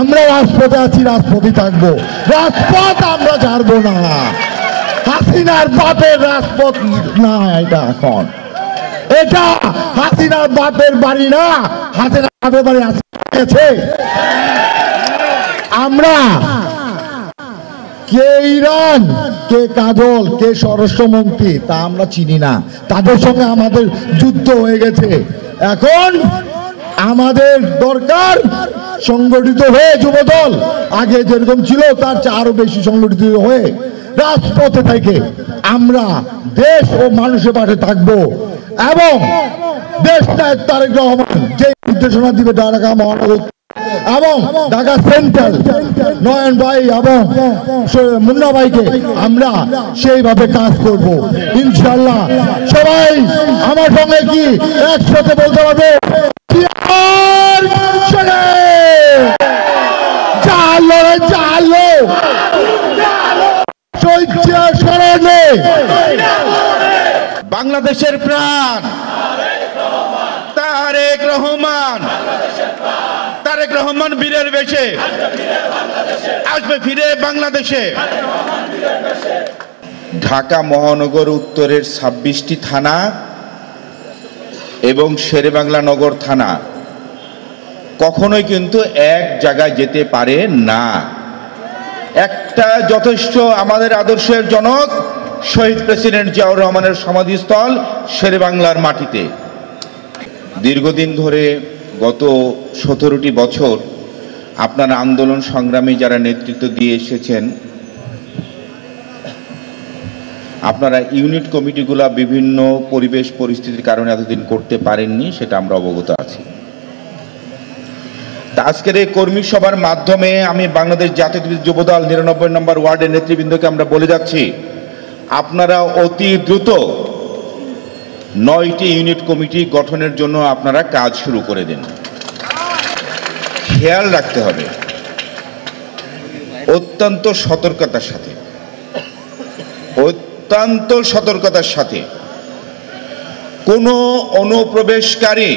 আমরা রাজপথে আছি, রাজপথে থাকবো, রাজপথ আমরা ছাড়বো না। হাসিনার বাপের রাজপথ না এটা, এখন এটা হাসিনার বাপের বাড়ি না, হাসিনার বাপের বাড়ি আছে। আমরা কে ইরান, কে কাজল, কে স্বরাষ্ট্রমন্ত্রী তা আমরা চিনি না, তাদের সঙ্গে আমাদের যুদ্ধ হয়ে গেছে। এখন আমাদের দরকার সংগঠিত হয়ে যুবদল আগে যেরকম ছিল তার চেয়ে আরো বেশি সংগঠিত হয়ে রাজপথে থেকে আমরা দেশ ও মানুষের পাশে থাকবো এবং দেশ নায়ক তারেক রহমান যে নির্দেশনা দিবে ঢাকা মহানগর এবং ঢাকা সেন্ট্রাল নয়ন ভাই এবং মুন্না ভাইকে আমরা সেইভাবে কাজ করব ইনশাআল্লাহ। সবাই আমার সঙ্গে কি একসাথে বলতে পারবে? বাংলাদেশের প্রাণ তারেক রহমান, তারেক রহমান বীরের বেশে আসবে ফিরে বাংলাদেশে। ঢাকা মহানগর উত্তরের 26টি থানা এবং শেরেবাংলা নগর থানা কখনোই কিন্তু এক জায়গায় যেতে পারে না। একটা যথেষ্ট আমাদের আদর্শের জনক শহীদ প্রেসিডেন্ট জিয়াউর রহমানের সমাধিস্থল শেরেবাংলার মাটিতে। দীর্ঘদিন ধরে গত 17টি বছর আপনারা আন্দোলন সংগ্রামে যারা নেতৃত্ব দিয়ে এসেছেন, আপনারা ইউনিট কমিটিগুলো বিভিন্ন পরিবেশ পরিস্থিতির কারণে এতদিন করতে পারেননি, সেটা আমরা অবগত আছি। আজকের এই কর্মী সভার মাধ্যমে আমি বাংলাদেশ জাতীয়তাবাদী যুবদল 99 নম্বর ওয়ার্ডের নেতৃবৃন্দকে আমরা বলে যাচ্ছি, আপনারা অতি দ্রুত 9টি ইউনিট কমিটি গঠনের জন্য আপনারা কাজ শুরু করে দেন। খেয়াল রাখতে হবে অত্যন্ত সতর্কতার সাথে কোনো অনুপ্রবেশকারী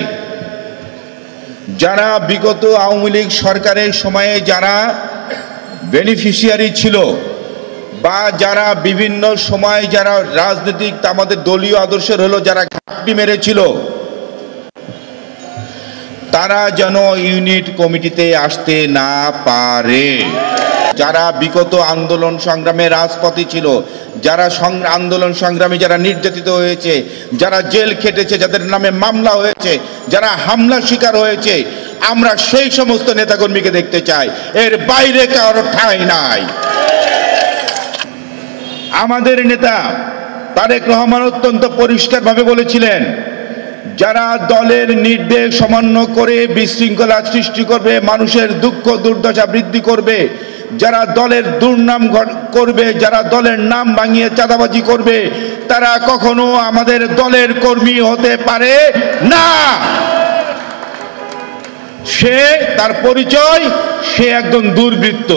যারা বিগত আওয়ামী লীগ সরকারের সময়ে যারা বেনিফিশিয়ারি ছিল বা যারা বিভিন্ন সময় যারা রাজনৈতিক আমাদের দলীয় আদর্শের হলো যারা ঘাপটি মেরেছিল, তারা যেন ইউনিট কমিটিতে আসতে না পারে। যারা বিগত আন্দোলন সংগ্রামে রাজপথে ছিল, যারা আন্দোলন সংগ্রামে যারা নির্যাতিত হয়েছে, যারা জেল খেটেছে, যাদের নামে মামলা হয়েছে, যারা হামলার শিকার হয়েছে, আমরা সেই সমস্ত নেতাকর্মীকে দেখতে চাই, এর বাইরে কারো ঠাঁই নাই। আমাদের নেতা তারেক রহমান অত্যন্ত পরিষ্কারভাবে বলেছিলেন, যারা দলের নির্দেশ অমান্য করে বিশৃঙ্খলা সৃষ্টি করবে, মানুষের দুঃখ দুর্দশা বৃদ্ধি করবে, যারা দলের দুর্নাম করবে, যারা দলের নাম ভাঙিয়ে চাঁদাবাজি করবে, তারা কখনো আমাদের দলের কর্মী হতে পারে না। সে তার পরিচয়, সে একজন দুর্বৃত্ত।